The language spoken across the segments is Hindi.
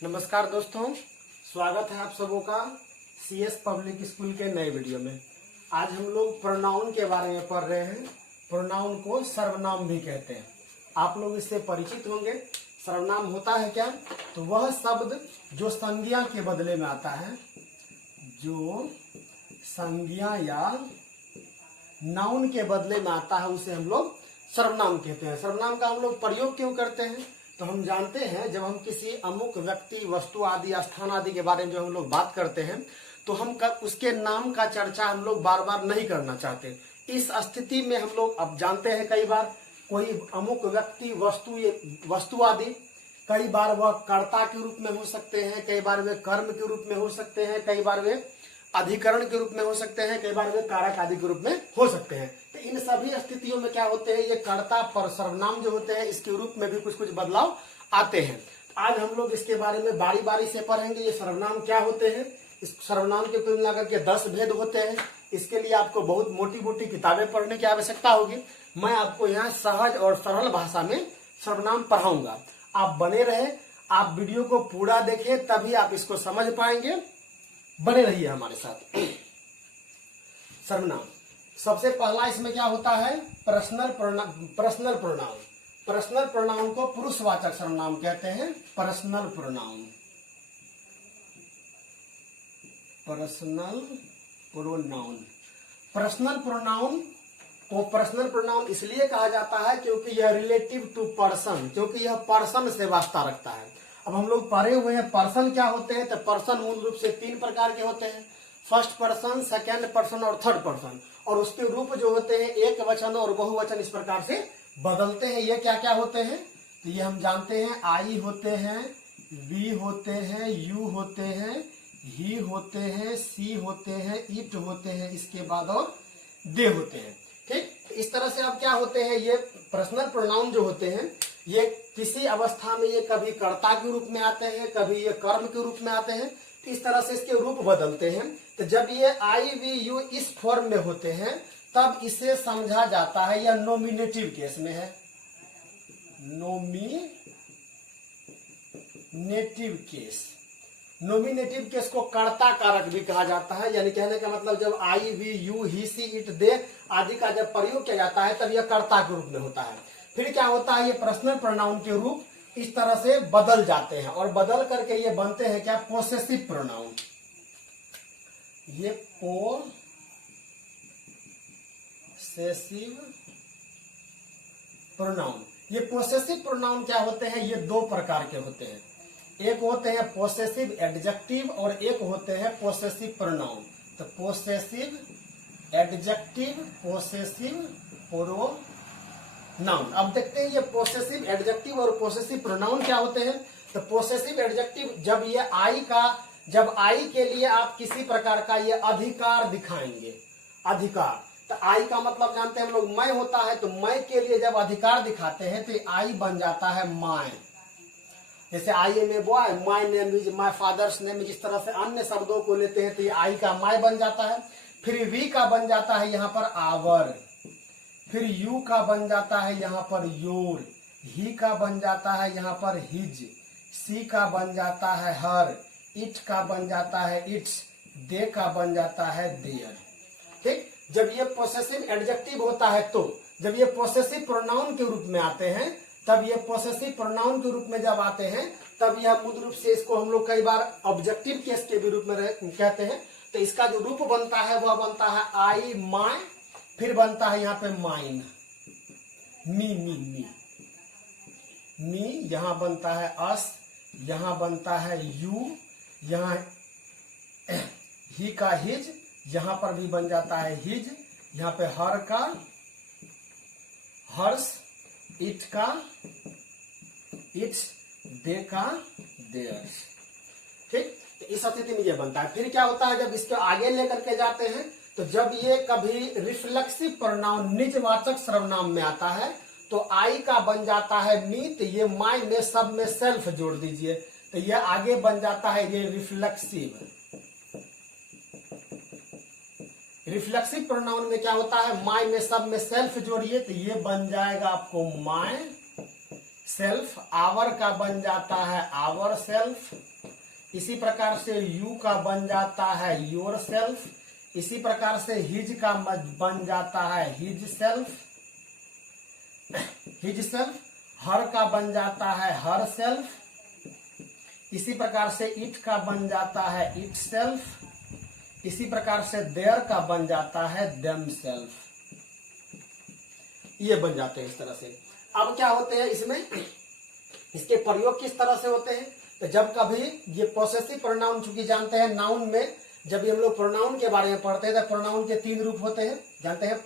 नमस्कार दोस्तों, स्वागत है आप सबों का सीएस पब्लिक स्कूल के नए वीडियो में। आज हम लोग प्रोनाउन के बारे में पढ़ रहे हैं। प्रोनाउन को सर्वनाम भी कहते हैं। आप लोग इससे परिचित होंगे। सर्वनाम होता है क्या? तो वह शब्द जो संज्ञा के बदले में आता है, जो संज्ञा या नाउन के बदले में आता है, उसे हम लोग सर्वनाम कहते हैं। सर्वनाम का हम लोग प्रयोग क्यों करते हैं? तो हम जानते हैं जब हम किसी अमुक व्यक्ति, वस्तु आदि, स्थान आदि के बारे में जब हम लोग बात करते हैं तो हम उसके नाम का चर्चा हम लोग बार बार नहीं करना चाहते। इस स्थिति में हम लोग अब जानते हैं कई बार कोई अमुक व्यक्ति, वस्तु आदि, कई बार वह कर्ता के रूप में हो सकते हैं, कई बार वे कर्म के रूप में हो सकते हैं, कई बार वे अधिकरण के रूप में हो सकते हैं, कई बार वे कारक आदि के रूप में हो सकते हैं। तो इन सभी स्थितियों में क्या होते हैं, ये कर्ता पर सर्वनाम जो होते हैं इसके रूप में भी कुछ कुछ बदलाव आते हैं। आज हम लोग इसके बारे में बारी बारी से पढ़ेंगे। ये सर्वनाम क्या होते हैं, इस सर्वनाम के कुल मिलाकर के 10 भेद होते हैं। इसके लिए आपको बहुत मोटी मोटी किताबें पढ़ने की आवश्यकता होगी। मैं आपको यहाँ सहज और सरल भाषा में सर्वनाम पढ़ाऊंगा। आप बने रहे, आप वीडियो को पूरा देखें, तभी आप इसको समझ पाएंगे। बने रहिए हमारे साथ। सर्वनाम सबसे पहला इसमें क्या होता है, पर्सनल प्रोनाउन। पर्सनल प्रोनाउन को पुरुषवाचक सर्वनाम कहते हैं। Personal pronoun, personal pronoun. Personal pronoun को पर्सनल प्रोनाउन इसलिए कहा जाता है क्योंकि यह रिलेटिव टू पर्सन, क्योंकि यह पर्सन से वास्ता रखता है। अब हम लोग पढ़े हुए हैं पर्सन क्या होते हैं। तो पर्सन मूल रूप से 3 प्रकार के होते हैं, फर्स्ट पर्सन, सेकेंड पर्सन और थर्ड पर्सन। और उसके रूप जो होते हैं एक वचन और बहुवचन इस प्रकार से बदलते हैं। ये क्या क्या होते हैं तो ये हम जानते हैं, आई होते हैं, वी होते हैं, यू होते हैं, ही होते हैं, सी होते हैं, इट होते हैं, इसके बाद और दे होते हैं। ठीक, इस तरह से अब क्या होते हैं, ये पर्सनल प्रोनाउन जो होते हैं ये किसी अवस्था में ये कभी कर्ता के रूप में आते हैं, कभी ये कर्म के रूप में आते हैं। इस तरह से इसके रूप बदलते हैं। तो जब ये आई वी यू इस फॉर्म में होते हैं तब इसे समझा जाता है, यह नॉमिनेटिव केस में है। नॉमिनेटिव केस, नॉमिनेटिव केस को कर्ता कारक भी कहा जाता है। यानी कहने का मतलब जब I we you he she it they आदि का जब प्रयोग किया जाता है तब यह कर्ता के रूप में होता है। फिर क्या होता है, ये पर्सनल प्रोनाउन के रूप इस तरह से बदल जाते हैं और बदल करके ये बनते हैं क्या, पोसेसिव प्रोनाउन। ये पोसेसिव प्रोनाउन, ये पोसेसिव प्रोनाउन क्या होते हैं, ये 2 प्रकार के होते हैं। एक होते हैं पोसेसिव एडजेक्टिव और एक होते हैं पोसेसिव प्रोनाउन। तो पोसेसिव एडजेक्टिव, पोसेसिव प्रोनाउन। अब देखते हैं ये पोसेसिव एडजेक्टिव और पोसेसिव प्रोनाउन क्या होते हैं। तो पोसेसिव एडजेक्टिव जब आई के लिए आप किसी प्रकार का ये अधिकार दिखाएंगे, अधिकार। तो आई का मतलब जानते हैं हम लोग, मैं होता है। तो मैं के लिए जब अधिकार दिखाते हैं तो आई बन जाता है माय। जैसे I am a boy, my name is, my father's name is, इस तरह से अन्य शब्दों को लेते हैं तो ये आई का माय बन जाता है। फिर वी का बन जाता है यहाँ पर आवर, फिर यू का बन जाता है यहाँ पर योर, ही का बन जाता है यहाँ पर हिज, सी का बन जाता है हर, इट का बन जाता है इट्स, दे का बन जाता है देयर। ठीक, जब ये पोसेसिव एडजेक्टिव होता है, तो जब ये पोसेसिव प्रोनाउन के रूप में आते हैं, तब ये पोसेसिव प्रोनाउन के रूप में जब आते हैं तब यह मूल रूप से इसको हम लोग कई बार ऑब्जेक्टिव केस के भी रूप में कहते हैं। तो इसका जो रूप बनता है वह बनता है आई माय, फिर बनता है यहाँ पे माइन, मी मी मी मी, यहां बनता है अस, यहां बनता है यू, यहां ही का हिज, यहां पर भी बन जाता है हिज, यहां पे हर का हर्ष, इट का इट्स, दे का देयर्स। ठीक, तो इस स्थिति में ये बनता है। फिर क्या होता है, जब इसके आगे लेकर के जाते हैं तो जब ये कभी रिफ्लेक्सिव प्रोनाउन निजवाचक सर्वनाम में आता है तो आई का बन जाता है मी, तो ये माय में सब में सेल्फ जोड़ दीजिए तो ये आगे बन जाता है ये रिफ्लेक्सिव। रिफ्लेक्सिव प्रोनाउन में क्या होता है, माय में सब में सेल्फ जोड़िए तो ये बन जाएगा आपको माय, सेल्फ, आवर का बन जाता है आवर सेल्फ। इसी प्रकार से यू का बन जाता है योर सेल्फ। इसी प्रकार से हिज का बन जाता है हिज सेल्फ, हिज सेल्फ। हर का बन जाता है हर सेल्फ। इसी प्रकार से इट का बन जाता है इट सेल्फ। इसी प्रकार से देयर का बन जाता है देम सेल्फ। ये बन जाते हैं इस तरह से। अब क्या होते हैं इसमें, इसके प्रयोग किस तरह से होते हैं? तो जब कभी ये पॉसेसिव प्रोनाउन, चूंकि जानते हैं नाउन में जब भी हम लोग प्रोनाउन के बारे में पढ़ते हैं तो प्रोनाउन के 3 रूप होते हैं, जानते हैं,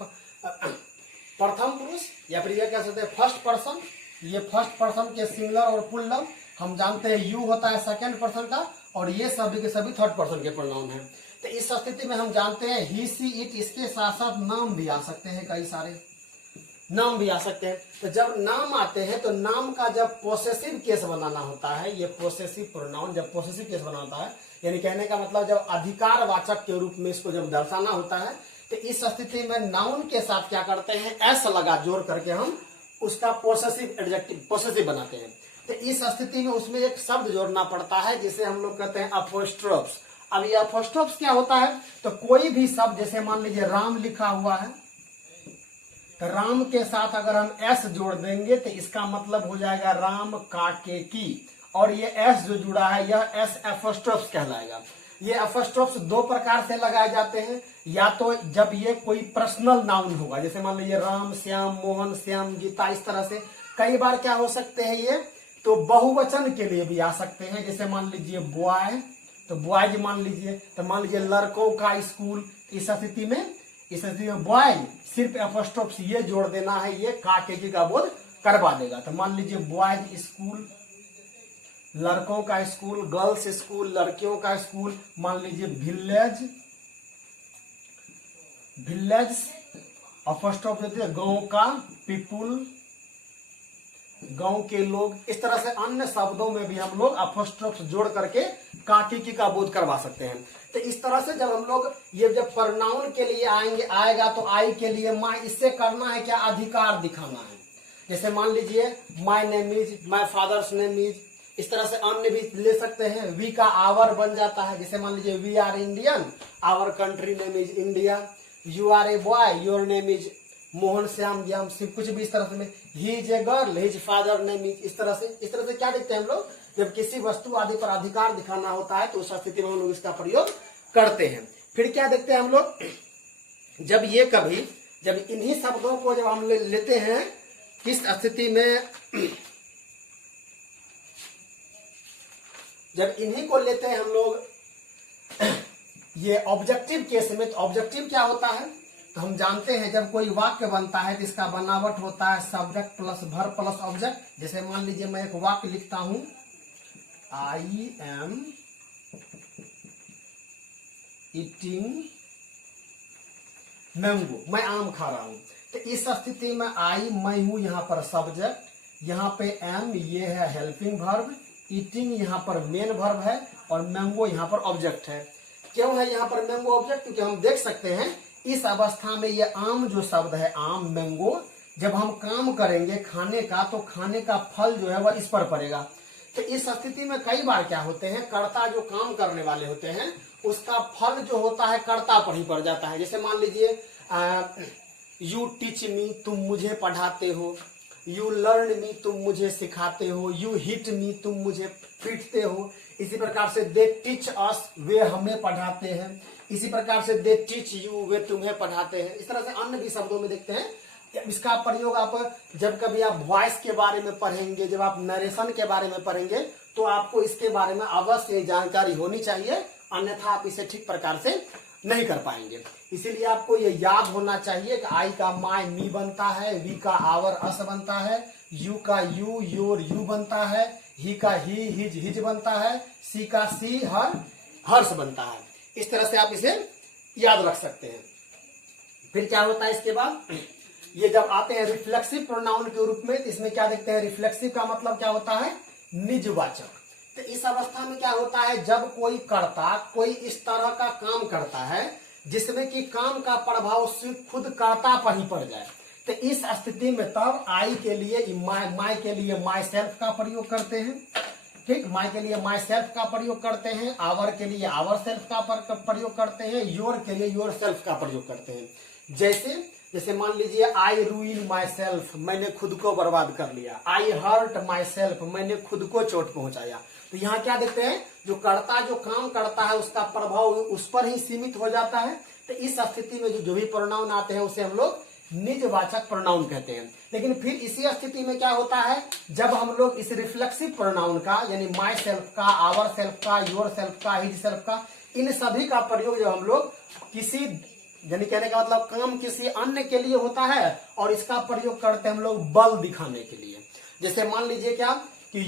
प्रथम पुरुष या फिर ये कह सकते हैं फर्स्ट पर्सन। ये फर्स्ट पर्सन के सिंगुलर और प्लूरल हम जानते हैं, यू होता है सेकंड पर्सन का, और ये सभी के सभी थर्ड पर्सन के प्रोनाउन हैं। तो इस स्थिति में हम जानते हैं ही सी इट, इसके साथ साथ नाम भी आ सकते हैं, कई सारे नाम भी आ सकते हैं। तो जब नाम आते हैं तो नाम का जब पॉसेसिव केस बनाना होता है, ये पॉसेसिव प्रोनाउन जब पॉसेसिव केस बनाना होता है, यानी कहने का मतलब जब अधिकारवाचक के रूप में इसको जब दर्शाना होता है, तो इस स्थिति में नाउन के साथ क्या करते हैं, एस लगा जोड़ करके हम उसका पॉसेसिव एडजेक्टिव पॉसेसिव बनाते हैं। तो इस स्थिति में उसमें एक शब्द जोड़ना पड़ता है जिसे हम लोग कहते हैं अपोस्ट्रोफ्स। अब ये अपोस्ट्रोफ्स क्या होता है, तो कोई भी शब्द, जैसे मान लीजिए राम लिखा हुआ है, तो राम के साथ अगर हम एस जोड़ देंगे तो इसका मतलब हो जाएगा राम काके की, और ये एस जो जुड़ा है यह एस एपोस्ट्रोफ्स कहलाएगा। ये एपोस्ट्रोफ्स 2 प्रकार से लगाए जाते हैं, या तो जब ये कोई पर्सनल नाउन होगा, जैसे मान लीजिए राम, श्याम, मोहन, श्याम, गीता, इस तरह से। कई बार क्या हो सकते हैं ये तो बहुवचन के लिए भी आ सकते हैं, जैसे मान लीजिए बॉय, तो बॉयज मान लीजिए, तो मान लीजिए लड़कों का स्कूल। इस स्थिति में बॉय सिर्फ एपोस्ट्रोफ्स ये जोड़ देना है, ये काके का बोध करवा देगा। तो मान लीजिए बॉयज स्कूल, लड़कों का स्कूल, गर्ल्स स्कूल, लड़कियों का स्कूल। मान लीजिए विलेज, विलेज अपोस्ट्रोफ देते हैं गांव का, पीपुल, गांव के लोग। इस तरह से अन्य शब्दों में भी हम लोग अपोस्ट्रोफ जोड़ करके काके का बोध करवा सकते हैं। तो इस तरह से जब हम लोग ये जब प्रोनाउन के लिए आएगा तो आई के लिए माय, इससे करना है क्या, अधिकार दिखाना है। जैसे मान लीजिए my name is, my father's name is, इस तरह से अन्य भी ले सकते हैं। वी का आवर बन जाता है, जैसे मान लीजिए we are Indian, our country name is India. You are a boy, your name is Mohan, Shyam, Gyan, Shiv, कुछ भी इस तरह से। He is a girl, his father name is, इस तरह से क्या देखते हैं हम लोग, जब किसी वस्तु आदि पर अधिकार दिखाना होता है तो उस स्थिति में हम लोग इसका प्रयोग करते हैं। फिर क्या देखते हैं हम लोग, जब इन्हीं शब्दों को जब हम लेते हैं, किस स्थिति में, जब इन्हीं को लेते हैं हम लोग ये ऑब्जेक्टिव केस में। तो ऑब्जेक्टिव क्या होता है, तो हम जानते हैं जब कोई वाक्य बनता है तो इसका बनावट होता है subject plus verb plus object. जैसे मान लीजिए मैं एक वाक्य लिखता हूं, आई एम ईटिंग मैंगो, मैं आम खा रहा हूं। तो इस स्थिति में आई मैं हूं यहाँ पर सब्जेक्ट, यहाँ पे एम ये है हेल्पिंग वर्ब, ईटिंग यहाँ पर मेन वर्ब है, और मैंगो यहाँ पर ऑब्जेक्ट है। क्यों है यहाँ पर मैंगो ऑब्जेक्ट, क्योंकि हम देख सकते हैं इस अवस्था में ये आम जो शब्द है, आम, मैंगो, जब हम काम करेंगे खाने का तो खाने का फल जो है वह इस पर पड़ेगा। तो इस स्थिति में कई बार क्या होते हैं, कर्ता जो काम करने वाले होते हैं उसका फल जो होता है कर्ता पर ही पड़ जाता है। जैसे मान लीजिए यू टीच मी, तुम मुझे पढ़ाते हो, यू लर्न मी, तुम मुझे सिखाते हो, यू हिट मी, तुम मुझे पीटते हो। इसी प्रकार से दे टीच अस, वे हमें पढ़ाते हैं। इसी प्रकार से दे टीच यू, वे तुम्हें पढ़ाते हैं। इस तरह से अन्य भी शब्दों में देखते हैं। इसका प्रयोग आप जब कभी आप वॉइस के बारे में पढ़ेंगे, जब आप नरेशन के बारे में पढ़ेंगे तो आपको इसके बारे में अवश्य जानकारी होनी चाहिए, अन्यथा आप इसे ठीक प्रकार से नहीं कर पाएंगे। इसीलिए आपको ये याद होना चाहिए कि आई का माय मी बनता है, वी का आवर अस बनता है, यू का यू योर यू बनता है, ही का ही हिज हिज बनता है, सी का सी हर हर्ष बनता है। इस तरह से आप इसे याद रख सकते हैं। फिर क्या होता है इसके बाद, ये जब आते हैं रिफ्लेक्सिव प्रोनाउन के रूप में, तो इसमें क्या देखते हैं, रिफ्लेक्सिव का मतलब क्या होता है, निजवाचक। तो इस अवस्था में क्या होता है, जब कोई कर्ता कोई इस तरह का काम करता है जिसमें कि काम का प्रभाव सिर्फ खुद कर्ता पर ही पड़ जाए, तो इस स्थिति में तब आई के लिए माई के लिए माई सेल्फ का प्रयोग करते हैं, ठीक, माई के लिए माई सेल्फ का प्रयोग करते हैं, आवर के लिए आवर सेल्फ का प्रयोग करते हैं, योर के लिए योर सेल्फ का प्रयोग करते हैं। जैसे मान लीजिए आई रूइन माई सेल्फ, मैंने खुद को बर्बाद कर लिया। आई हर्ट माई सेल्फ, मैंने खुद को चोट पहुंचाया। तो यहाँ क्या देखते हैं, जो कर्ता जो काम करता है उसका प्रभाव उस पर ही सीमित हो जाता है। तो इस स्थिति में जो भी प्रोनाउन आते हैं उसे हम लोग निजवाचक प्रोनाउन कहते हैं। लेकिन फिर इसी स्थिति में क्या होता है, जब हम लोग इस रिफ्लेक्सिव प्रोनाउन का यानी माई सेल्फ का, आवर सेल्फ का, योर सेल्फ का, हिज सेल्फ का, इन सभी का प्रयोग जब हम लोग किसी यानी कहने का मतलब काम किसी अन्य के लिए होता है और इसका प्रयोग करते हैं हम लोग बल दिखाने के लिए। जैसे मान लीजिए क्या कि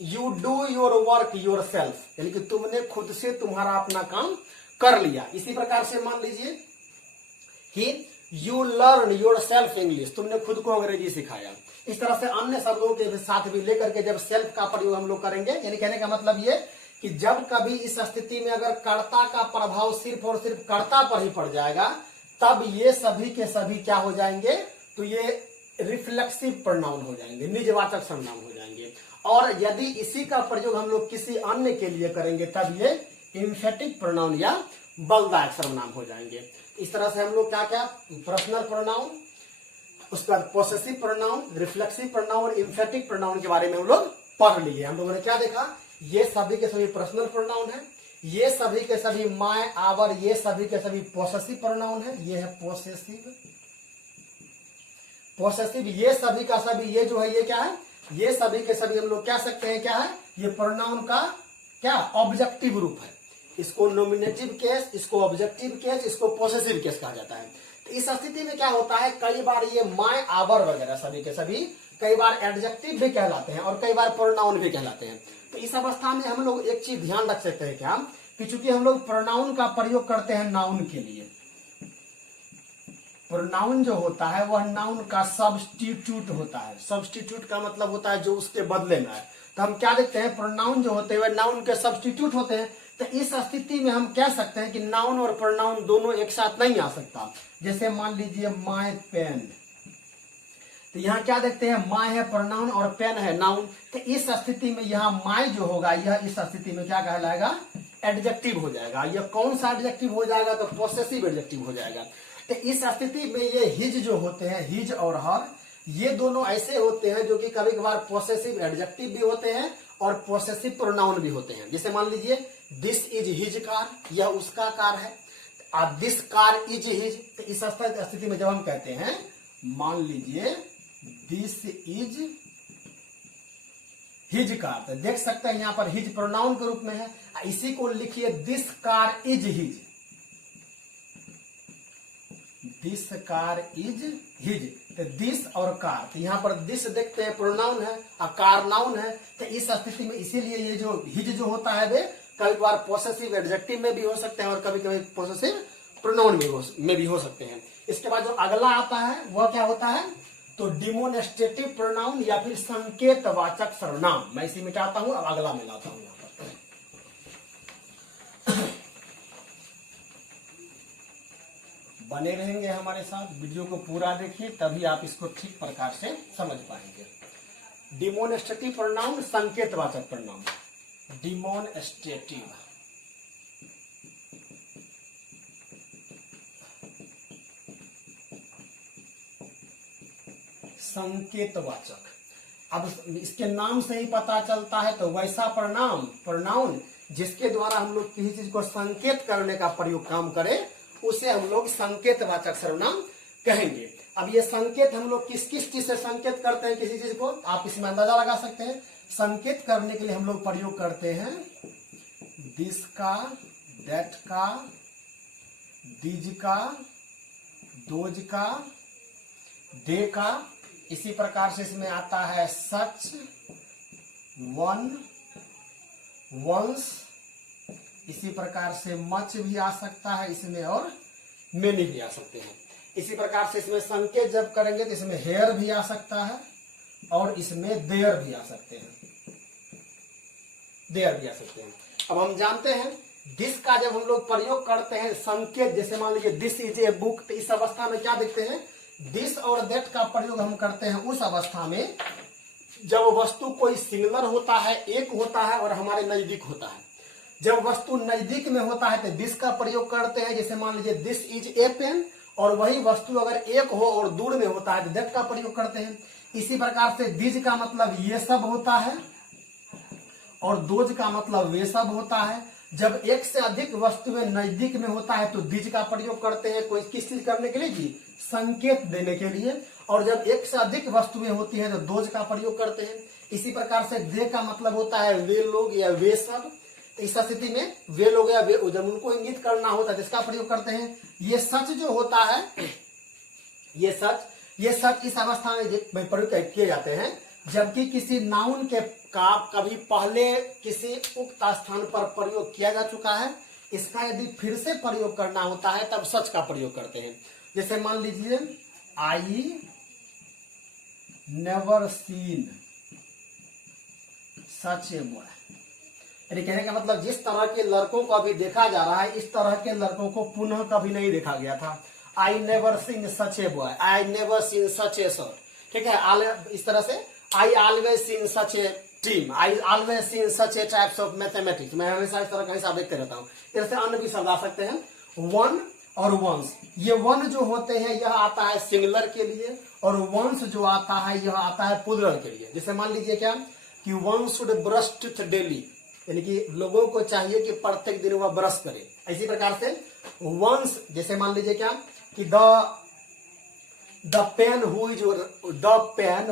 you do your work your self, यानी कि तुमने खुद से तुम्हारा अपना काम कर लिया। इसी प्रकार से मान लीजिए कि you learn your self English, तुमने खुद को अंग्रेजी सिखाया। इस तरह से अन्य शब्दों के साथ भी लेकर के जब सेल्फ का प्रयोग हम लोग करेंगे, यानी कहने का मतलब ये कि जब कभी इस स्थिति में अगर कर्ता का प्रभाव सिर्फ और सिर्फ कर्ता पर ही पड़ जाएगा, तब ये सभी के सभी क्या हो जाएंगे, तो ये रिफ्लेक्सिव प्रोनाउन हो जाएंगे, निजवाचक सर्वनाम हो जाएंगे। और यदि इसी का प्रयोग हम लोग किसी अन्य के लिए करेंगे तब ये एम्फेटिक प्रोनाउन या बलदायक सर्वनाम हो जाएंगे। इस तरह से हम लोग क्या क्या पर्सनल प्रोनाउन, उसके बाद possessive pronoun, reflexive pronoun, emphatic pronoun के बारे में हम लोग पढ़ लिए। हम लोगों ने क्या देखा, ये सभी के सभी पर्सनल प्रोनाउन है, ये सभी के सभी माय आवर, ये सभी के सभी पोसेसिव प्रोनाउन है, ये है पोसेसिव, ये सभी का सभी, ये जो है ये क्या है, ये सभी के सभी हम लोग कह सकते हैं क्या है, ये प्रोनाउन का क्या ऑब्जेक्टिव रूप है। इसको नॉमिनेटिव केस, इसको ऑब्जेक्टिव केस, इसको पोसेसिव केस कहा जाता है। तो इस स्थिति में क्या होता है, कई बार ये माय आवर वगैरह सभी के सभी कई बार एडजेक्टिव भी कहलाते हैं और कई बार प्रोनाउन भी कहलाते हैं। तो इस अवस्था में हम लोग एक चीज ध्यान रख सकते हैं क्या, कि चूंकि हम लोग प्रोनाउन का प्रयोग करते हैं नाउन के लिए, प्रोनाउन जो होता है वह नाउन का सब्स्टिट्यूट होता है। सब्स्टिट्यूट का मतलब होता है जो उसके बदले में है। तो हम क्या देखते हैं, प्रोनाउन जो होते हैं वह नाउन के सब्स्टिट्यूट होते हैं। तो इस स्थिति में हम कह सकते हैं कि नाउन और प्रोनाउन दोनों एक साथ नहीं आ सकता। जैसे मान लीजिए माय पेन, तो यहाँ क्या देखते हैं, माय है प्रोनाउन और पेन है नाउन। तो इस स्थिति में यहाँ माय जो होगा यह इस स्थिति में क्या कहलाएगा, एडजेक्टिव हो जाएगा। यह कौन सा एडजेक्टिव हो जाएगा, तो पोसेसिव एडजेक्टिव हो जाएगा। तो इस स्थिति में ये हिज जो होते हैं, हिज और हर, ये दोनों ऐसे होते हैं जो कि कभी कभार पोसेसिव एडजेक्टिव भी होते हैं और पोसेसिव प्रोनाउन भी होते हैं। जैसे मान लीजिए दिस इज हिज कार, यह उसका कार है, दिस कार इज हिज। तो इस स्थिति में जब हम कहते हैं, मान लीजिए दिस इज हिज कार, तो देख सकते हैं यहाँ पर हिज प्रोनाउन के रूप में है। इसी को लिखिए this car is his, this car is his. तो दिस और कार, तो यहाँ पर दिस देखते हैं प्रोनाउन है और कार नाउन है। तो इस स्थिति में इसीलिए ये जो हिज जो होता है वे कभी बार पोसेसिव एडजेक्टिव में भी हो सकते हैं और कभी कभी पोसेसिव प्रोनाउन में भी हो सकते हैं। इसके बाद जो अगला आता है वह क्या होता है, तो डिमोन्स्ट्रेटिव प्रोनाउन या फिर संकेतवाचक सर्वनाम। मैं इसी मिटाता हूं, अब अगला में लाता हूं। यहाँ पर बने रहेंगे हमारे साथ, वीडियो को पूरा देखिए तभी आप इसको ठीक प्रकार से समझ पाएंगे। डिमोन्स्ट्रेटिव प्रोनाउन, संकेतवाचक प्रोनाउन। डिमोन्स्ट्रेटिव, संकेतवाचक। अब इसके नाम से ही पता चलता है, तो वैसा प्रोनाउन जिसके द्वारा हम लोग किसी चीज को संकेत करने का प्रयोग काम करें उसे हम लोग संकेतवाचक सर्वनाम कहेंगे। अब ये संकेत हम लोग किस किस चीज से संकेत करते हैं किसी चीज को, आप इसमें अंदाजा लगा सकते हैं। संकेत करने के लिए हम लोग प्रयोग करते हैं दिस का, दैट का, दीज का, दोज का, दे का। इसी प्रकार से इसमें आता है सच, वन, वंस। इसी प्रकार से मच भी आ सकता है इसमें और मेनी भी आ सकते हैं। इसी प्रकार से इसमें संकेत जब करेंगे तो इसमें हेयर भी आ सकता है और इसमें देयर भी आ सकते हैं, देयर भी आ सकते हैं। अब हम जानते हैं दिस का जब हम लोग प्रयोग करते हैं संकेत, जैसे मान लीजिए दिस इज ए बुक, तो इस अवस्था में क्या देखते हैं दिस और दैट का प्रयोग हम करते हैं उस अवस्था में जब वस्तु कोई सिंगुलर होता है, एक होता है और हमारे नजदीक होता है। जब वस्तु नजदीक में होता है तो दिस का प्रयोग करते हैं, जैसे मान लीजिए दिस इज ए पेन, और वही वस्तु अगर एक हो और दूर में होता है तो दैट का प्रयोग करते हैं। इसी प्रकार से दिज का मतलब ये सब होता है और दोज का मतलब वे सब होता है। जब एक से अधिक वस्तुएं नजदीक में होता है तो दिज का प्रयोग करते हैं, कोई किस चीज करने के लिए जी, संकेत देने के लिए। और जब एक से अधिक वस्तुएं होती हैं तो दोज का प्रयोग करते हैं। इसी प्रकार से दे का मतलब होता है वे लोग या वे सब। इस स्थिति में वे लोग या वे, जब उनको इंगित करना होता है इसका प्रयोग करते हैं। ये सच जो होता है, ये सच इस अवस्था में प्रयोग किए जाते हैं जबकि किसी नाउन के का कभी पहले किसी उक्त स्थान पर प्रयोग किया जा चुका है। इसका यदि फिर से प्रयोग करना होता है तब सच का प्रयोग करते हैं। जैसे मान लीजिए I never seen such a boy, यानी कहने का मतलब जिस तरह के लड़कों को अभी देखा जा रहा है इस तरह के लड़कों को पुनः कभी नहीं देखा गया था। I never seen such a boy, I never seen such A shirt, ठीक है। इस तरह से I always seen such A team, I always seen such A types of mathematics, मैं हमेशा इस तरह का हिसाब देखते रहता हूँ। इस तरह से अन्य भी शब्द आ सकते हैं। वन और वंस, ये वन जो होते हैं यह आता है सिंगुलर के लिए और वंस जो आता है यह आता है प्लूरल के लिए। जैसे मान लीजिए क्या कि one should brush teeth daily, यानी कि लोगों को चाहिए कि प्रत्येक दिन वह ब्रश करे। इसी प्रकार से वंस, जैसे मान लीजिए क्या कि the pen who is blue, the pen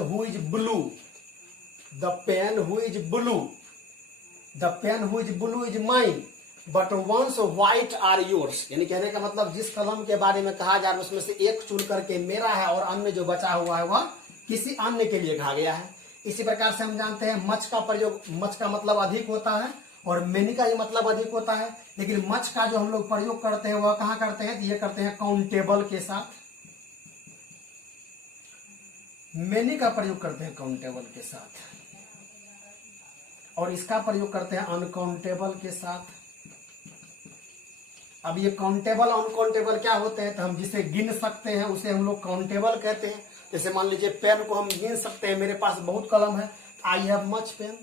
who is blue is mine but ones white are yours, यानी कहने का मतलब जिस कलम के बारे में कहा जा रहा है उसमें से एक चुन करके मेरा है और अन्य जो बचा हुआ है वह किसी अन्य के लिए कहा गया है। इसी प्रकार से हम जानते हैं मच का प्रयोग, मच का मतलब अधिक होता है और मेनी का भी मतलब अधिक होता है, लेकिन मच का जो हम लोग प्रयोग करते हैं वह कहाँ करते हैं, ये करते हैं काउंटेबल के साथ। मेनी का प्रयोग करते हैं काउंटेबल के साथ और इसका प्रयोग करते हैं अनकाउंटेबल के साथ। अब ये काउंटेबल अनकाउंटेबल क्या होते हैं, तो हम जिसे गिन सकते हैं उसे हम लोग काउंटेबल कहते हैं। जैसे मान लीजिए पेन को हम गिन सकते हैं, मेरे पास बहुत कलम है, आई हैव मच पेन,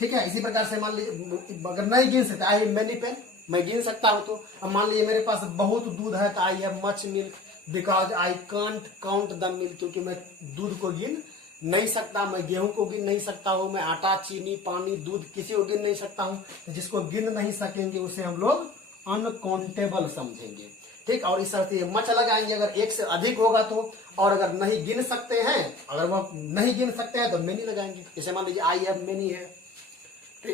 ठीक है। इसी प्रकार से मान लीजिए अगर नहीं गिन सकते, आई हैव मेनी पेन, मैं गिन सकता हूं। तो अब मान लीजिए मेरे पास बहुत दूध है तो I have much milk because I can't count the milk, क्योंकि मैं दूध को गिन नहीं सकता, मैं गेहूं को गिन नहीं सकता हूं, मैं आटा चीनी पानी दूध किसी को गिन नहीं सकता हूं। तो जिसको गिन नहीं सकेंगे उसे हम लोग अनकाउंटेबल समझेंगे, ठीक। और इस तरह से मच लगाएंगे अगर एक से अधिक होगा तो, और अगर नहीं गिन सकते हैं, अगर वह नहीं गिन सकते हैं तो मेनी लगाएंगे। जैसे मान लीजिए आई हैव मेनी है,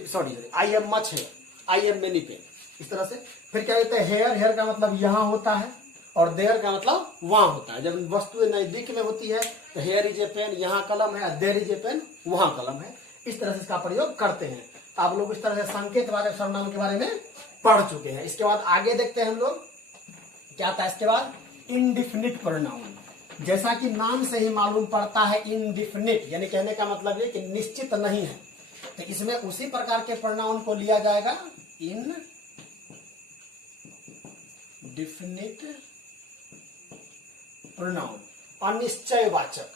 सॉरी आई हैव मच है, आई हैव मेनी पेन, इस तरह से। फिर क्या कहते हैं हेयर, हेयर का मतलब यहाँ होता है और देयर का मतलब वहां होता है। जब वस्तु नजदीक में होती है तो हेयर इज ए पेन, यहाँ कलम है, देयर इज ए पेन, वहां कलम है। इस तरह से इसका प्रयोग करते हैं। तो आप लोग इस तरह से संकेत वाले सर्वनाम के बारे में पढ़ चुके हैं। इसके बाद आगे देखते हैं हम लोग क्या आता है इसके बाद, इनडिफिनिट प्रोनाउन। जैसा कि नाम से ही मालूम पड़ता है इनडिफिनिट, यानी कहने का मतलब ये कि निश्चित नहीं है, तो इसमें उसी प्रकार के प्रोनाउन को लिया जाएगा इनडिफिनिट प्रोनाउन, अनिश्चयवाचक।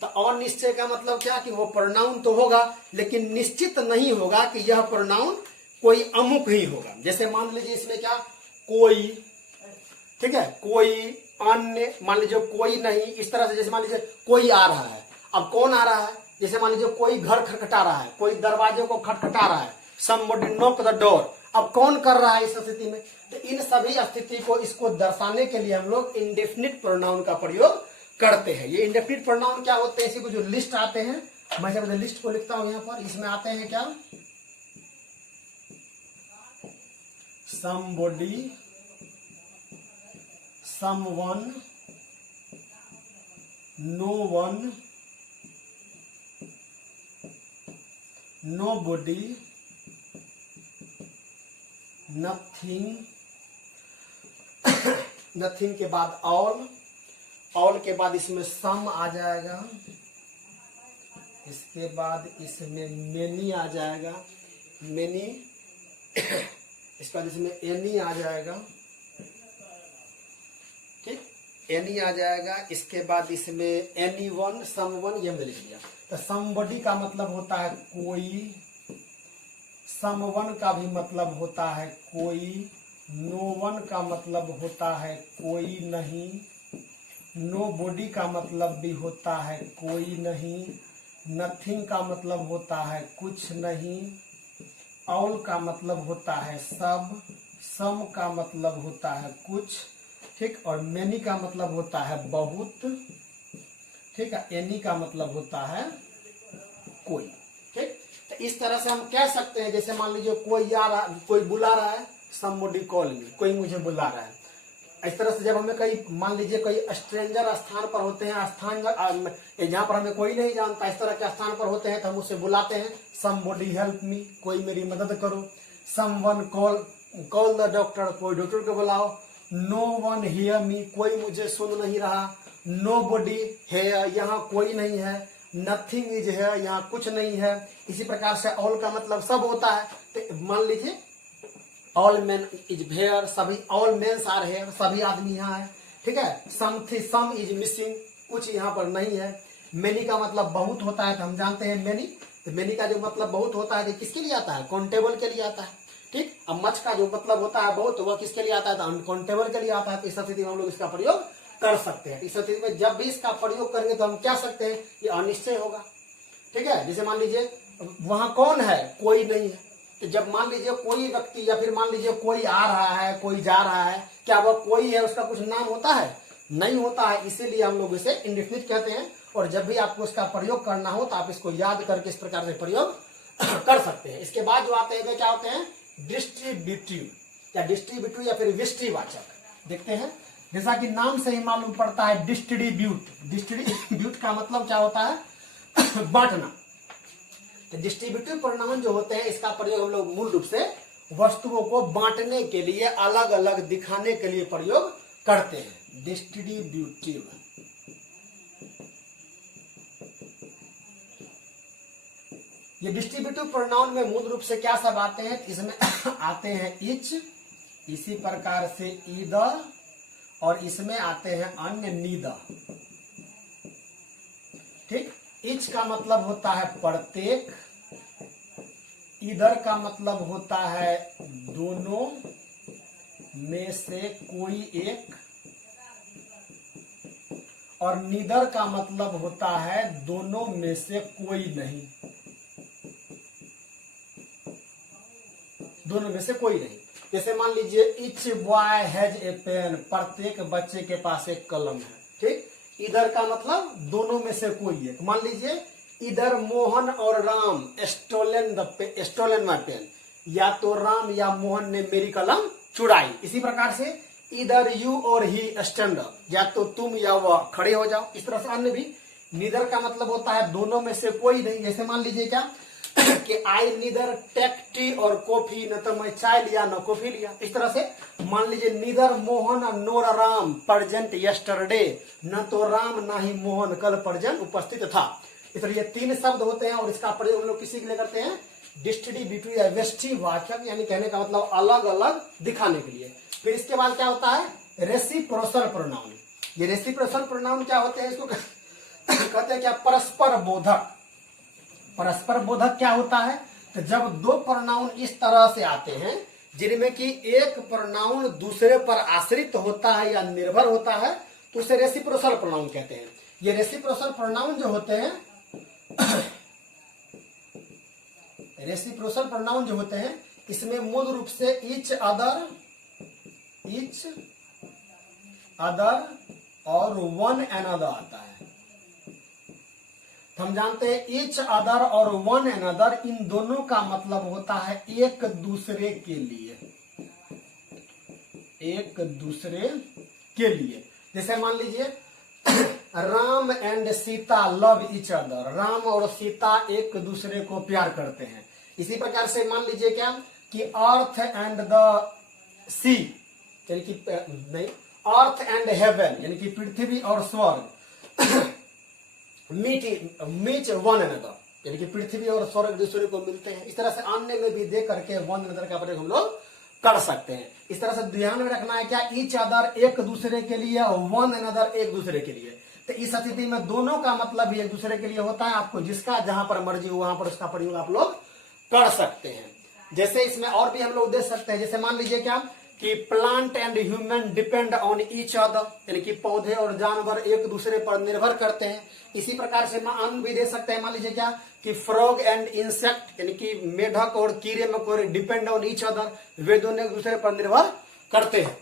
तो अनिश्चय का मतलब क्या कि वो प्रोनाउन तो होगा लेकिन निश्चित नहीं होगा कि यह प्रोनाउन कोई अमुक ही होगा। जैसे मान लीजिए इसमें क्या कोई, ठीक है, कोई अन्य, मान लीजिए कोई नहीं, इस तरह से। जैसे मान लीजिए कोई आ रहा है, अब कौन आ रहा है, जैसे मान लीजिए कोई घर खटखटा रहा है, कोई दरवाजे को खटखटा रहा है, somebody knock the door, अब कौन कर रहा है इस स्थिति में। तो इन सभी स्थिति को इसको दर्शाने के लिए हम लोग इंडेफिनिट प्रोनाउन का प्रयोग करते हैं। ये इंडेफिनिट प्रोनाउन क्या होते हैं, इसी को जो लिस्ट आते हैं, मैं जब लिस्ट को लिखता हूं यहाँ पर, इसमें आते हैं क्या, somebody, someone, no one, nobody, nothing, nothing के बाद all के बाद इसमें some आ जाएगा, इसके बाद इसमें many आ जाएगा, many, इसके बाद इसमें any आ जाएगा, ठीक। एनी आ जाएगा। इसके बाद इसमें एनी वन, सम वन, ये हमने लिख दिया। तो समबडी का मतलब होता है कोई, सम वन का भी मतलब होता है कोई, नो वन का मतलब होता है कोई नहीं, नो बॉडी का मतलब भी होता है कोई नहीं, नथिंग का मतलब होता है कुछ नहीं, ऑल का मतलब होता है सब, सम का मतलब होता है कुछ, ठीक, और मेनी का मतलब होता है बहुत, ठीक है, एनी का मतलब होता है कोई, ठीक। तो इस तरह से हम कह सकते हैं, जैसे मान लीजिए कोई आ रहा, कोई बुला रहा है, समबडी कॉल मी, कोई मुझे बुला रहा है। इस तरह से जब हमें कहीं मान लीजिए कोई स्ट्रेंजर स्थान पर होते हैं, स्थान जहाँ पर हमें कोई नहीं जानता, इस तरह के स्थान पर होते हैं, तो हम उससे बुलाते हैं समबडी हेल्प मी, कोई मेरी मदद करो, समवन कॉल द डॉक्टर, कोई डॉक्टर को बुलाओ, नो वन हियर मी, कोई मुझे सुन नहीं रहा, नो बॉडी है, यहाँ कोई नहीं है, नथिंग इज है, यहाँ कुछ नहीं है। इसी प्रकार से ऑल का मतलब सब होता है। तो मान लीजिए ऑल मैन इज हेयर, सभी ऑल मेन्स आर हेयर, सभी आदमी यहाँ है, ठीक है। सम इज मिसिंग, कुछ यहाँ पर नहीं है। मेनी का मतलब बहुत होता है, तो हम जानते हैं मेनी, तो मेनी का जो मतलब बहुत होता है, तो किसके लिए आता है? काउंटेबल के लिए आता है, ठीक। अब मच का जो मतलब होता है बहुत, तो वह किसके लिए आता है? तो अनकाउंटेबल के लिए आता है। तो इस स्थिति में हम लोग इसका प्रयोग कर सकते हैं। इस स्थिति में जब भी इसका प्रयोग करेंगे तो हम क्या सकते हैं, ये अनिश्चय होगा, ठीक है। जैसे मान लीजिए वहां कौन है, कोई नहीं है, तो जब मान लीजिए कोई व्यक्ति या फिर मान लीजिए कोई आ रहा है, कोई जा रहा है, क्या वह कोई है, उसका कुछ नाम होता है? नहीं होता है। इसीलिए हम लोग इसे इंडेफिनिट कहते हैं। और जब भी आपको इसका प्रयोग करना हो तो आप इसको याद करके इस प्रकार से प्रयोग कर सकते हैं। इसके बाद जो आते हैं वे क्या होते हैं? डिस्ट्रीब्यूटिव या डिस्ट्रीब्यूटिव या फिर विष्टिवाचक। देखते हैं, जैसा कि नाम से ही मालूम पड़ता है डिस्ट्रीब्यूट। डिस्ट्रीब्यूट का मतलब क्या होता है? बांटना। तो डिस्ट्रीब्यूटिव प्रोनाउन जो होते हैं इसका प्रयोग हम लोग मूल रूप से वस्तुओं को बांटने के लिए, अलग अलग दिखाने के लिए प्रयोग करते हैं। डिस्ट्रीब्यूटिव, ये डिस्ट्रीब्यूटिव प्रोनाउन में मूल रूप से क्या सब आते हैं? इसमें आते हैं इच, इसी प्रकार से ईदर, और इसमें आते हैं अन्य नीदर, ठीक। इच का मतलब होता है प्रत्येक, इधर का मतलब होता है दोनों में से कोई एक, और नीदर का मतलब होता है दोनों में से कोई नहीं, दोनों में से कोई नहीं। जैसे मान लीजिए each boy has a pen, प्रत्येक बच्चे के पास एक कलम है, ठीक। इधर का मतलब दोनों में से कोई एक। मान लीजिए इधर मोहन और राम स्टोलन माय पेन, या तो राम या मोहन ने मेरी कलम चुराई। इसी प्रकार से इधर यू और ही स्टैंड अप, या तो तुम या वह खड़े हो जाओ। इस तरह से अन्य भी। नीदर का मतलब होता है दोनों में से कोई नहीं। जैसे मान लीजिए क्या कि आई नीदर टेक टी और कॉफी, न तो मैं चाय लिया न कॉफी लिया। इस तरह से मान लीजिए नीदर मोहन नोर राम प्रेजेंट यस्टरडे, न तो राम ना ही मोहन कल प्रेजेंट उपस्थित था। इस तरह ये तीन शब्द होते हैं और इसका प्रयोग हम लोग किसी के लिए करते हैं? डिस्ट्रीब्यूटिव या विष्टिवाचक, यानी कहने का मतलब अलग अलग दिखाने के लिए। फिर इसके बाद क्या होता है? Reciprocal pronoun. ये रेसिप्रोकल प्रोनाउन क्या होते हैं? इसको कहते हैं क्या? परस्पर बोधक। परस्पर बोधक क्या होता है? तो जब दो प्रोनाउन इस तरह से आते हैं जिनमें कि एक प्रोनाउन दूसरे पर आश्रित होता है या निर्भर होता है, तो उसे रेसिप्रोकल प्रोनाउन कहते हैं। ये रेसिप्रोकल प्रोनाउन जो होते हैं रेसिप्रोकल प्रोनाउन जो होते हैं इसमें मूल रूप से इच अदर और वन अनदर आता है। हम जानते हैं इच अदर और वन अनदर, इन दोनों का मतलब होता है एक दूसरे के लिए, एक दूसरे के लिए। जैसे मान लीजिए Ram and Sita love each other, Ram और सीता एक दूसरे को प्यार करते हैं। इसी प्रकार से मान लीजिए क्या कि अर्थ एंड द सी, यानी कि नहीं, अर्थ एंड हेवन, यानी कि पृथ्वी और स्वर्ग मीट वन अनदर, यानी कि पृथ्वी और स्वर्ग दूसरे को मिलते हैं। इस तरह से अन्य में भी दे करके वन अनदर का प्रयोग हम लोग कर सकते हैं। इस तरह से ध्यान में रखना है क्या, ईच अदर एक दूसरे के लिए, वन अनदर एक दूसरे के लिए। तो इस स्थिति में दोनों का मतलब भी एक दूसरे के लिए होता है। आपको जिसका जहां पर मर्जी हो वहां पर उसका प्रयोग आप लोग कर सकते हैं। जैसे इसमें और भी हम लोग देख सकते हैं, जैसे मान लीजिए क्या कि plant and human depend on each other, यानी कि पौधे और जानवर एक दूसरे पर निर्भर करते हैं। इसी प्रकार से अन्य भी दे सकते हैं, मान लीजिए क्या कि फ्रॉग एंड इंसेक्ट, यानी कि मेढक और कीड़े मकोड़े डिपेंड ऑन ईच अदर, वे दोनों एक दूसरे पर निर्भर करते हैं।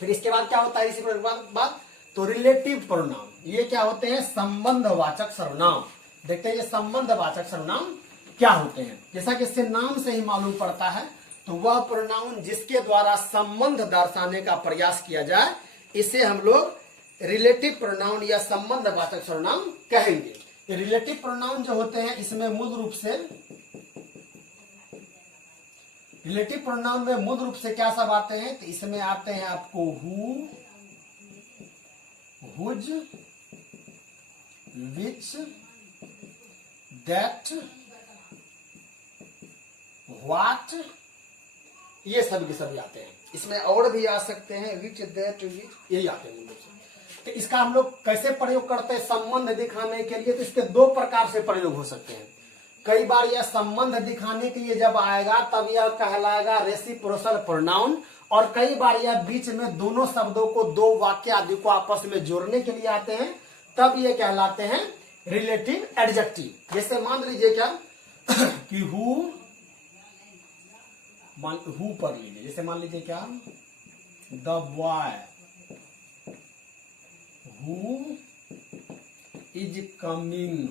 फिर इसके बाद क्या होता है, इसी बाद तो रिलेटिव प्रोनाउन, ये क्या होते हैं, संबंधवाचक सर्वनाम। देखते हैं ये संबंधवाचक सर्वनाम क्या होते हैं। जैसा कि इससे नाम से ही मालूम पड़ता है, तो वह प्रोनाउन जिसके द्वारा संबंध दर्शाने का प्रयास किया जाए, इसे हम लोग रिलेटिव प्रोनाउन या संबंधवाचक सर्वनाम कहेंगे। रिलेटिव प्रोनाउन जो होते हैं, इसमें मूल रूप से रिलेटिव प्रोनाउन में मूल रूप से क्या सब आते हैं, तो इसमें आते हैं आपको who, whose, which, that, what, ये सभी के सभी आते हैं। इसमें और भी आ सकते हैं, विच, दैट, विच, यही आते हैं। तो इसका हम लोग कैसे प्रयोग करते हैं संबंध दिखाने के लिए, तो इसके दो प्रकार से प्रयोग हो सकते हैं। कई बार यह संबंध दिखाने के लिए जब आएगा तब यह कहलाएगा रेसिप्रोकल प्रोनाउन, और कई बार यह बीच में दोनों शब्दों को, दो वाक्य आदि को आपस में जोड़ने के लिए आते हैं, तब ये कहलाते हैं रिलेटिव एडजेक्टिव। जैसे मान लीजिए क्या कि हु पर लीजिए, जैसे मान लीजिए क्या the boy who is coming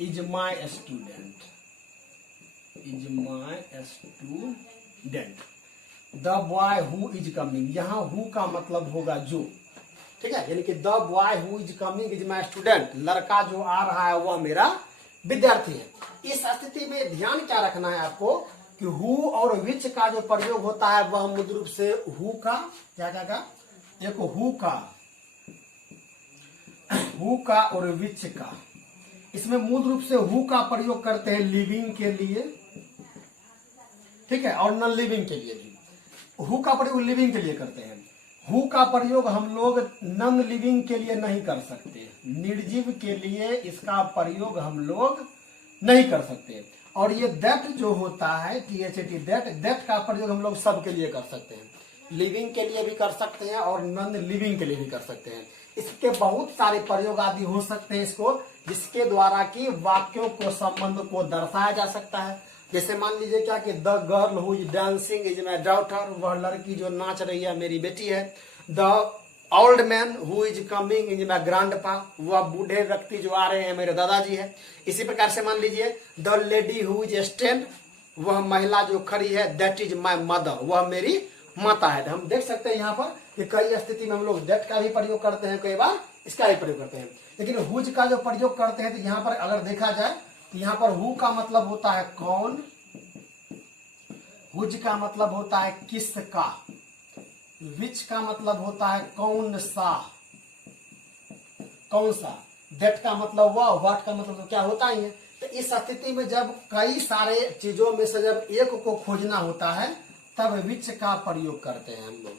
is my student, is my student. The boy who is coming, यहां हु का मतलब होगा जो, ठीक है, यानी कि the boy who is coming is my student, लड़का जो आ रहा है वह मेरा विद्यार्थी है। इस स्थिति में ध्यान क्या रखना है आपको कि हु और विच का जो प्रयोग होता है वह मूल रूप से हु का क्या एक हु का और विच का, इसमें मूल रूप से हु का प्रयोग करते हैं लिविंग के लिए, ठीक है, और नॉन लिविंग के लिए भी। हु का प्रयोग लिविंग के लिए करते हैं। हु का प्रयोग हम लोग नॉन लिविंग के लिए नहीं कर सकते, निर्जीव के लिए इसका प्रयोग हम लोग नहीं कर सकते। और ये दैट जो होता है THAT, दैट का प्रयोग हम लोग सब के लिए कर सकते हैं, लिविंग के लिए भी कर सकते हैं और नॉन लिविंग के लिए भी कर सकते हैं। इसके बहुत सारे प्रयोग आदि हो सकते हैं इसको, जिसके द्वारा कि वाक्यों को, संबंध को दर्शाया जा सकता है। जैसे मान लीजिए क्या कि the girl who is dancing is my daughter, वह लड़की जो नाच रही है मेरी बेटी है। The old man who is coming is my grandpa, वह बूढ़े व्यक्ति जो आ रहे हैं मेरे दादाजी है। इसी प्रकार से मान लीजिए the lady who is stand, वह महिला जो खड़ी है, दैट इज माई मदर, वह मेरी माता है। हम देख सकते हैं यहाँ पर कि कई स्थिति में हम लोग दैट का भी प्रयोग करते हैं, कई बार इसका भी प्रयोग करते हैं। लेकिन हुज का जो प्रयोग करते हैं, तो यहाँ पर अगर देखा जाए तो यहाँ पर हु का मतलब होता है कौन, हुज का मतलब होता है किसका, विच का मतलब होता है कौन सा, दैट का मतलब वह, व्हाट का मतलब तो क्या होता ही है। तो इस स्थिति में जब कई सारे चीजों में से जब एक को खोजना होता है, तब विच का प्रयोग करते हैं हम लोग।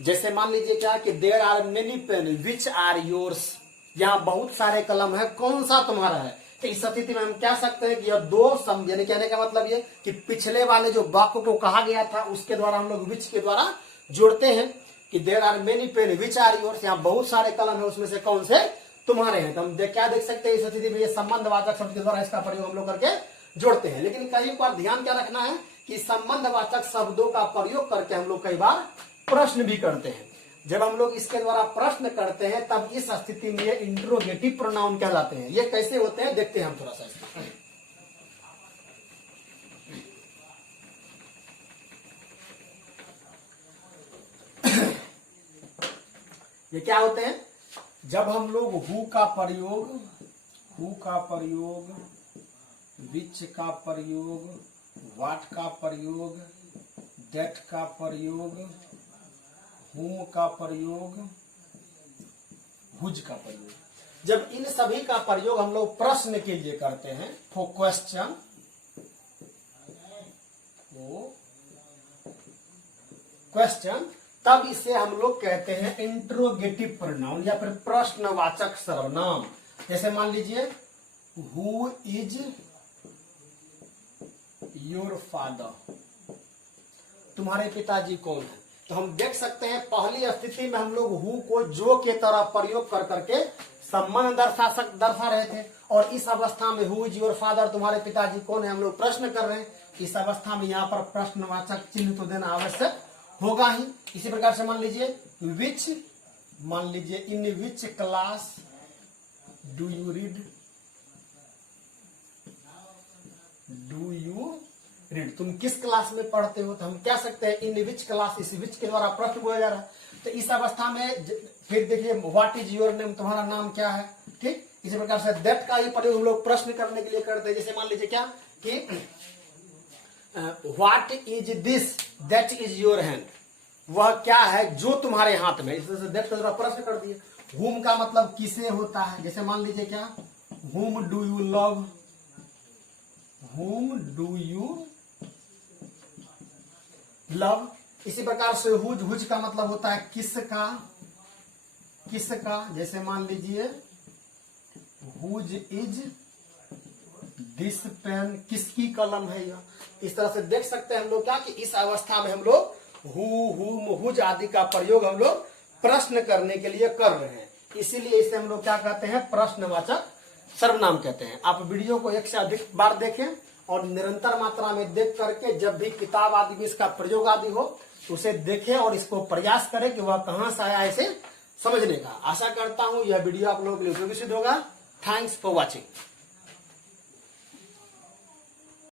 जैसे मान लीजिए क्या कि there are many pen, which are yours, यहाँ बहुत सारे कलम है, कौन सा तुम्हारा है। तो इस स्थिति में हम कह सकते हैं कि यह दो समझने कहने का मतलब ये कि पिछले वाले जो वाक्य को कहा गया था उसके द्वारा हम लोग विच के द्वारा जोड़ते हैं कि there are many pen which are yours, यहाँ बहुत सारे कलम है, उसमें से कौन से तुम्हारे हैं। तो हम क्या देख सकते हैं इस स्थिति में ये संबंधवाचक शब्द के द्वारा इसका प्रयोग हम लोग करके जोड़ते हैं। लेकिन कई बार ध्यान क्या रखना है कि संबंधवाचक शब्दों का प्रयोग करके हम लोग कई बार प्रश्न भी करते हैं। जब हम लोग इसके द्वारा प्रश्न करते हैं तब इस स्थिति में ये इंट्रोगेटिव प्रोनाउन कहलाते हैं। ये कैसे होते हैं देखते हैं हम थोड़ा सा। ये क्या होते हैं, जब हम लोग हु का प्रयोग, विच का प्रयोग, व्हाट का प्रयोग, दैट का प्रयोग, हुम का प्रयोग, हुज का प्रयोग, जब इन सभी का प्रयोग हम लोग प्रश्न के लिए करते हैं, फॉर क्वेश्चन, क्वेश्चन, तब इसे हम लोग कहते हैं इंट्रोगेटिव प्रोनाउन या फिर प्रश्नवाचक सर्वनाम। जैसे मान लीजिए हु इज योर फादर, तुम्हारे पिताजी कौन है। तो हम देख सकते हैं पहली स्थिति में हम लोग हु को जो के तरह प्रयोग कर करके संबंध दर्शा रहे थे, और इस अवस्था में हु इज योर फादर, तुम्हारे पिताजी कौन है, हम लोग प्रश्न कर रहे हैं। इस अवस्था में यहाँ पर प्रश्नवाचक चिन्ह तो देना आवश्यक होगा ही। इसी प्रकार से मान लीजिए विच, मान लीजिए in which class do you read, do you read, तुम किस क्लास में पढ़ते हो। तो हम कह सकते हैं इन विच क्लास, इस विच के द्वारा प्रश्न बोला जा रहा है। तो इस अवस्था में फिर देखिए व्हाट इज योर नेम, तुम्हारा नाम क्या है। ठीक, इसी प्रकार से दैट का ही प्रयोग हम लोग प्रश्न करने के लिए करते हैं। जैसे मान लीजिए क्या कि what is this that is your hand, वह क्या है जो तुम्हारे हाथ में। इस तरह से दैट का द्वारा प्रश्न कर दिए। हुम का मतलब किसे होता है। जैसे मान लीजिए क्या हुम डू यू लव, हुम डू यू लव। इसी प्रकार से हुज, हुज का मतलब होता है किसका, किसका। जैसे मान लीजिए हुज इज दिस पेन, किसकी कलम है यह। इस तरह से देख सकते हैं हम लोग क्या कि इस अवस्था में हम लोग हु, हुम, हुज आदि का प्रयोग हम लोग प्रश्न करने के लिए कर रहे हैं। इसीलिए इसे हम लोग क्या कहते हैं, प्रश्नवाचक सर्वनाम कहते हैं। आप वीडियो को एक से अधिक बार देखें और निरंतर मात्रा में देख करके जब भी किताब आदि में इसका प्रयोग आदि हो उसे देखें और इसको प्रयास करें कि वह कहां से आया इसे समझने का। आशा करता हूं यह वीडियो आप लोगों के लिए उपयोगी सिद्ध होगा। Thanks for watching.